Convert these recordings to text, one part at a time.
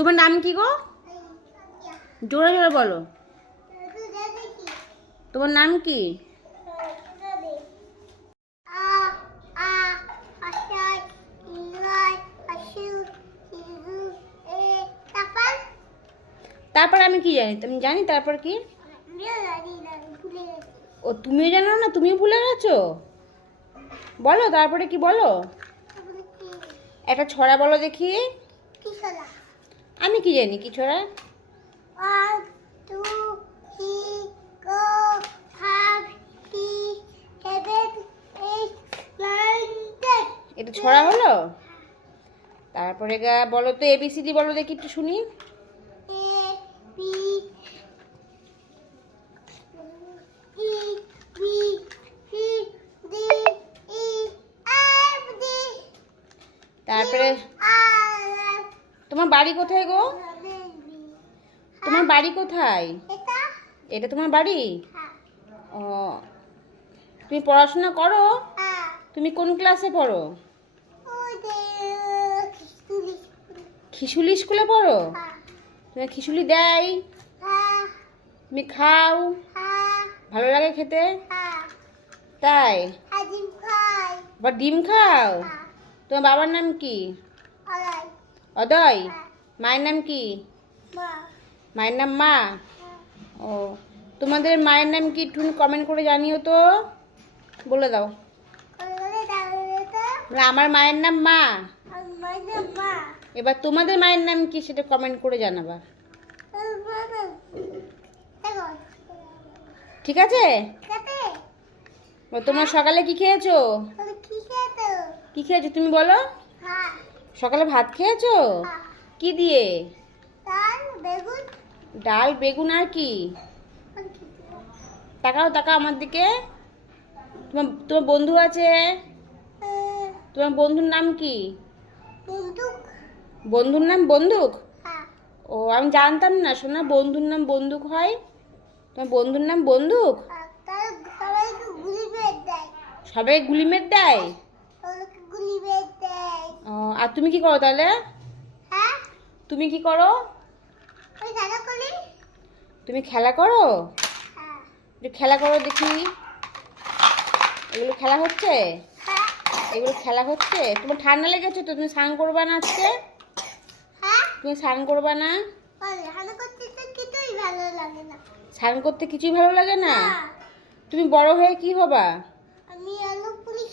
তোমার নাম কি গো? জোরে জোরে বলো। তোমার নাম কি? তারপর আমি কি জানি? তুমি জানি তারপর কি? ও তুমিও জানো না? তুমিও ভুলে গেছো? বলো তারপরে কি বলো? একটা ছড়া বলো দেখি। আমি কি জানি কি ছোড়া এটা ছড়া হলো? তারপরে গা, বলো তো এবিসিডি বলো দেখি একটু শুনি। তারপরে তোমার বাড়ি কোথায় গো? তোমার বাড়ি কোথায়? এটা? তোমার বাড়ি? হ্যাঁ। ও তুমি পড়াশোনা করো? হ্যাঁ। তুমি কোন ক্লাসে পড়ো? খিচুলি স্কুলে পড়ো? হ্যাঁ। তুমি খিচুলি দেয়? তুমি খাও? ভালো লাগে খেতে? তাই? আবার ডিম খাও? তোমার বাবার নাম কি? অদয় মায়ের নাম কি? মা। মায়ের নাম মা? ও তোমাদের মায়ের নাম কি একটু কমেন্ট করে জানিও তো। বলে দাও। বলে, আমার মায়ের নাম মা। এবার তোমাদের মায়ের নাম কি সেটা কমেন্ট করে জানাবা। ঠিক আছে? তোমরা সকালে কি খেয়েছো? কি খেয়েছো তুমি বলো? সকালে ভাত খেয়েছো? হ্যাঁ কি দিয়ে? ডাল বেগুন। আর কি? তাকাও তাকাও আমার দিকে। তোমার তোমার বন্ধু আছে? তোমার বন্ধুর নাম কি? বন্ধুর নাম বন্দুক? হ্যাঁ। ও আমি জানতাম না শোনা বন্ধুর নাম বন্দুক হয়? তোমার বন্ধুর নাম বন্দুক? বের সবাই গুলি মের দেয় ওদেরকে গুলি বের দেয় ও, আর তুমি কি করো তাহলে? হ্যাঁ। তুমি কি করো? তুমি খেলা করো? হ্যাঁ। খেলা করো দেখি। এগুলো খেলা হচ্ছে? হ্যাঁ। এগুলো খেলা হচ্ছে? তোমার ঠান্ডা লেগেছে তো? তুমি স্নান করবা না আজকে? হ্যাঁ। তুমি স্নান করবা না? স্নান করতে কিছুই ভালো লাগে না। তুমি বড় হয়ে কি হবা? পুলিশ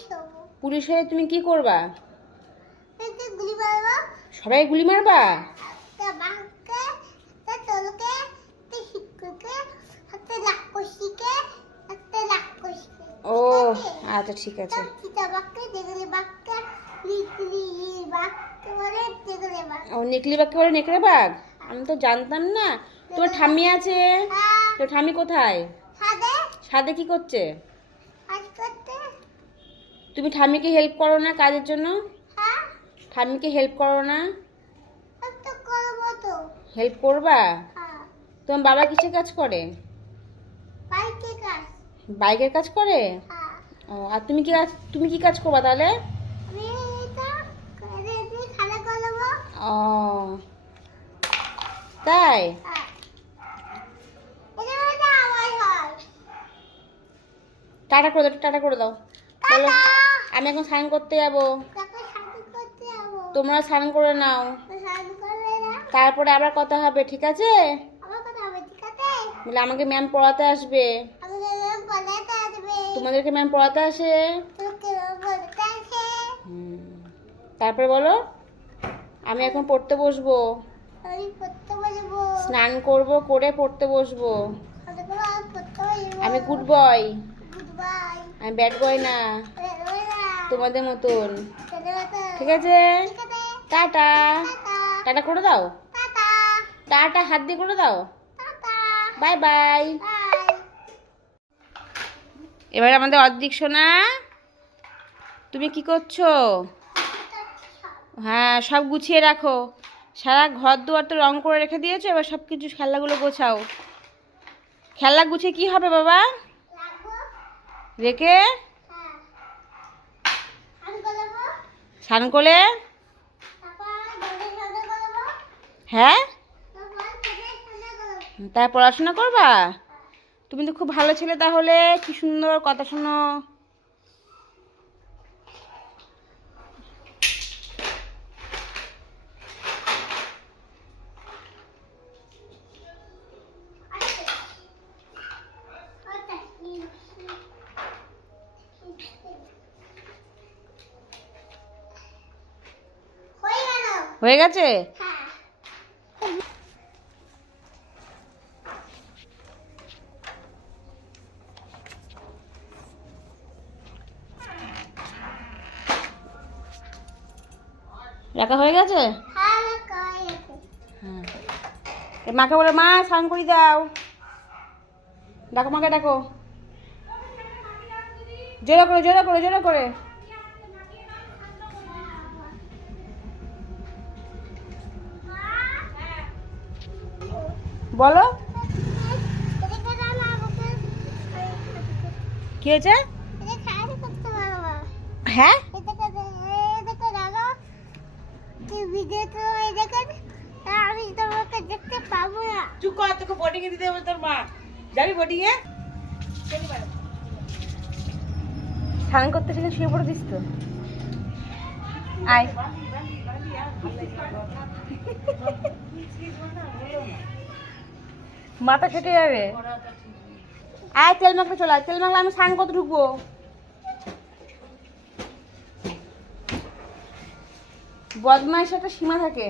পুলিশ হয়ে তুমি কি করবা? সবাই গুলি মারবা? ও আচ্ছা ঠিক আছে। ও নেকলি বাঘকে বলে নেকড়ে বাঘ? আমি তো জানতাম না। তোমার ঠাম্মি আছে? হ্যাঁ। তো ঠাম্মি কোথায়? সাদে সাদে কি করছে? তুমি ঠাম্মিকে হেল্প করো না কাজের জন্য? ঠাম্মিকে হেল্প করো না? একটা করব তো। হেল্প করবা? হ্যাঁ। তোমার বাবা কিসের কাজ করে? বাইকের কাজ। করে? হ্যাঁ। ও আর তুমি কি কাজ তুমি কি কাজ করবা তাহলে? ও তাই? হয়। টাটা করে দাও টাটা করে দাও। বলো আমি এখন সাইন করতে যাব তাকে সাথে করতে যাব তোমরা স্নান করে নাও। তারপরে আবার কথা হবে, ঠিক আছে? আমাকে ম্যাম পড়াতে আসবে। তোমাদেরকে ম্যাম পড়াতে আসে। তারপরে বলো, আমি এখন পড়তে বসবো। স্নান করব, করে পড়তে বসবো। আমি গুড বয় আমি ব্যাড বয় না। তোমাদের মতন। ঠিক আছে? টাটা। টাটা। করে দাও। টাটা। হাত দিয়ে করে দাও। Bye bye. এবার আমাদের অর্ধেক সোনা তুমি কি করছ? হ্যাঁ সব গুছিয়ে রাখো। সারা ঘর দুয়ার তো রং করে রেখে দিয়েছ এবার সব কিছু খেলনাগুলো গোছাও। খেলনা গুছিয়ে কি হবে বাবা? রেখে? হ্যাঁ। স্নান করে তারপর দড়ি সাথে করব হ্যাঁ? গেল তাই পড়াশোনা করবা? তুমি তো খুব ভালো ছেলে তাহলে কি সুন্দর কথা শোনো। হয়ে গেছে হ্যাঁ রাখা হয়ে গেছে? হ্যাঁ হ্যাঁ মাকে বলে মা স্নান করি দাও। ডাকো মাকে ডাকো। জোরে করে জোরে করে জোরে করে। বলো। কি হয়েছে? হ্যাঁ? কি ভিডিও তো এদিকে আমি তোমাকে দেখতে পাবো না। চুপ কর তোকে এ দিতে হবে তোর মা। যাবি বোটিং এ? স্নান করতে সেখানে শুয়ে পড়ে দিস তো? আয়। মাথা ফেটে যাবে। আয় তেল মাখলে চলে আয় তেল মাখলে আমি স্নান করতে ঢুকবো। বদমাইশ একটা সীমা থাকে।